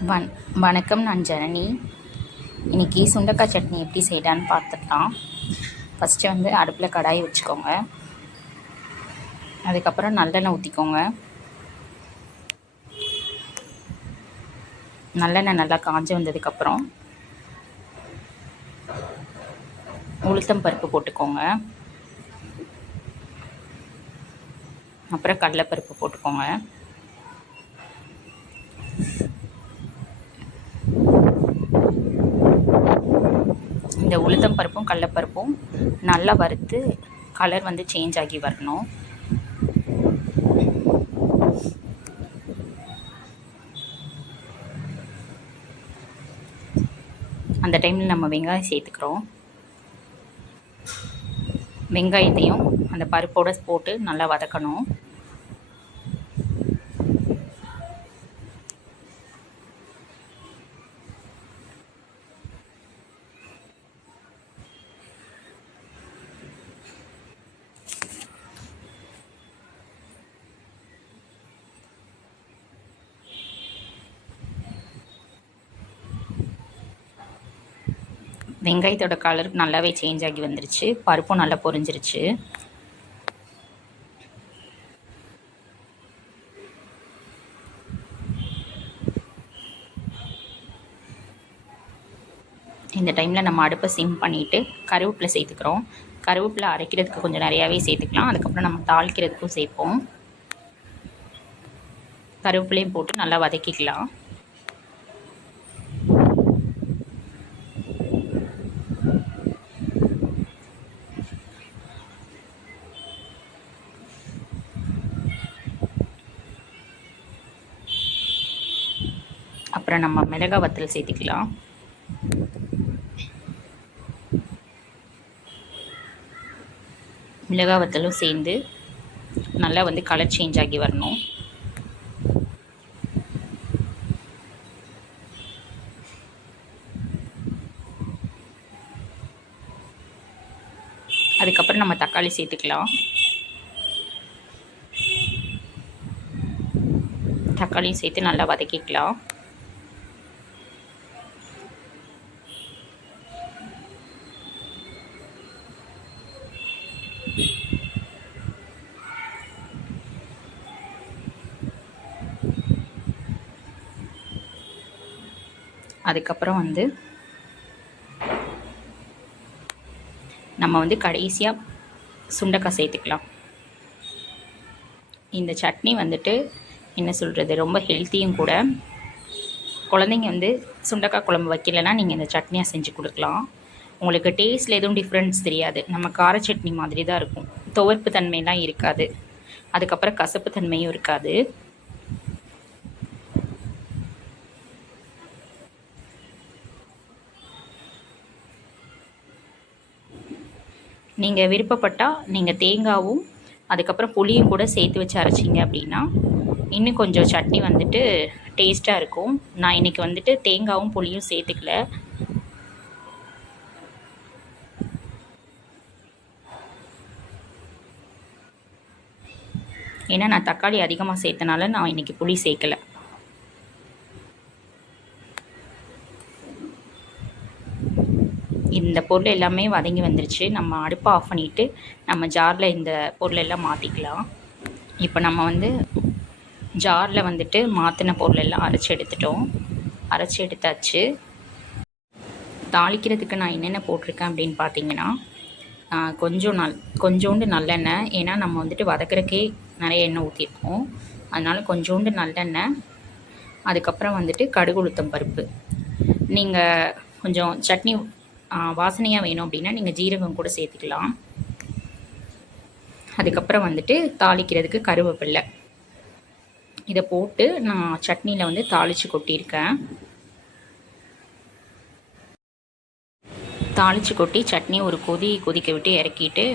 வணக்கம், நான் ஜனனி. இன்றைக்கி சுண்டக்காய் சட்னி எப்படி செய்யலான்னு பார்த்துக்கலாம். ஃபஸ்ட்டு வந்து அடுப்பில் கடாயை வச்சுக்கோங்க. அதுக்கப்புறம் நல்லெண்ணெய் ஊற்றிக்கோங்க. நல்லெண்ணெய் நல்லா காஞ்சி வந்ததுக்கப்புறம் உளுத்தம் பருப்பு போட்டுக்கோங்க. அப்புறம் கடலைப்பருப்பு போட்டுக்கோங்க. இந்த உளுத்தம் பருப்பும் கடலைப்பருப்பும் நல்லா வறுத்து கலர் வந்து சேஞ்ச் ஆகி வரணும். அந்த டைமில் நம்ம வெங்காயம் சேர்த்துக்கிறோம். வெங்காயத்தையும் அந்த பருப்போடு போட்டு நல்லா வதக்கணும். வெங்காயத்தோட கலர் நல்லாவே சேஞ்ச் ஆகி வந்துருச்சு. பருப்பும் நல்லா பொரிஞ்சிருச்சு. இந்த டைமில் நம்ம அடுப்பை சிம் பண்ணிவிட்டு கருவேப்பிலை சேர்த்துக்கிறோம். கருவேப்பிலை அரைக்கிறதுக்கு கொஞ்சம் நிறையாவே சேர்த்துக்கலாம். அதுக்கப்புறம் நம்ம தாளிக்கிறதுக்கும் சேர்ப்போம். கருவேப்பிலையும் போட்டு நல்லா வதக்கிக்கலாம். அப்புறம் நம்ம மிளகாய் வத்தல் சேர்த்துக்கலாம். மிளகாய் வத்தலும் சேர்ந்து நல்லா வந்து கலர் சேஞ்ச் ஆகி வரணும். அதுக்கப்புறம் நம்ம தக்காளி சேர்த்துக்கலாம். தக்காளியும் சேர்த்து நல்லா வதக்கிக்கலாம். அதுக்கப்புறம் வந்து நம்ம வந்து கடைசியாக சுண்டைக்காய் சேர்த்துக்கலாம். இந்த சட்னி வந்துட்டு என்ன சொல்கிறது, ரொம்ப ஹெல்த்தியும் கூட. குழந்தைங்க வந்து சுண்டைக்காய் குழம்பு வைக்கலைன்னா நீங்கள் இந்த சட்னியாக செஞ்சு கொடுக்கலாம். உங்களுக்கு டேஸ்ட்டில் எதுவும் டிஃப்ரென்ஸ் தெரியாது. நம்ம கார சட்னி மாதிரி தான் இருக்கும். துவர்ப்பு தன்மையெல்லாம் இருக்காது. அதுக்கப்புறம் கசப்பு தன்மையும் இருக்காது. நீங்கள் விருப்பப்பட்டால் நீங்கள் தேங்காவும் அதுக்கப்புறம் புளியும் கூட சேர்த்து வச்சு அரைச்சிங்க அப்படின்னா இன்னும் கொஞ்சம் சட்னி வந்துட்டு டேஸ்ட்டாக இருக்கும். நான் இன்றைக்கி வந்துட்டு தேங்காவும் புளியும் சேர்த்துக்கல. ஏன்னா நான் தக்காளி அதிகமாக சேர்த்தனால நான் இன்றைக்கி புளி சேர்க்கலை. இந்த பொருள் எல்லாமே வதங்கி வந்துருச்சு. நம்ம அடுப்பை ஆஃப் பண்ணிவிட்டு நம்ம ஜாரில் இந்த பொருள் எல்லாம் மாற்றிக்கலாம். இப்போ நம்ம வந்து ஜாரில் வந்துட்டு மாற்றின பொருள் எல்லாம் அரைச்சி எடுத்தாச்சு. தாளிக்கிறதுக்கு நான் என்னென்ன போட்டிருக்கேன் அப்படின்னு பார்த்தீங்கன்னா, கொஞ்சோண்டு நல்லெண்ணெய். ஏன்னா நம்ம வந்துட்டு வதக்கிறக்கே நிறைய எண்ணெய் ஊற்றிருக்கோம். அதனால் கொஞ்சோண்டு நல்லெண்ணெய். அதுக்கப்புறம் வந்துட்டு கடுகு உளுத்தம் பருப்பு. நீங்கள் கொஞ்சம் சட்னி வாசனையாக வேணும் அப்படின்னா நீங்கள் ஜீரகம் கூட சேர்த்துக்கலாம். அதுக்கப்புறம் வந்துட்டு தாளிக்கிறதுக்கு கருவேப்பிலை. இதை போட்டு நான் சட்னியில் வந்து தாளித்து கொட்டியிருக்கேன். தாளித்து கொட்டி சட்னி ஒரு கொதிக்க விட்டு இறக்கிட்டு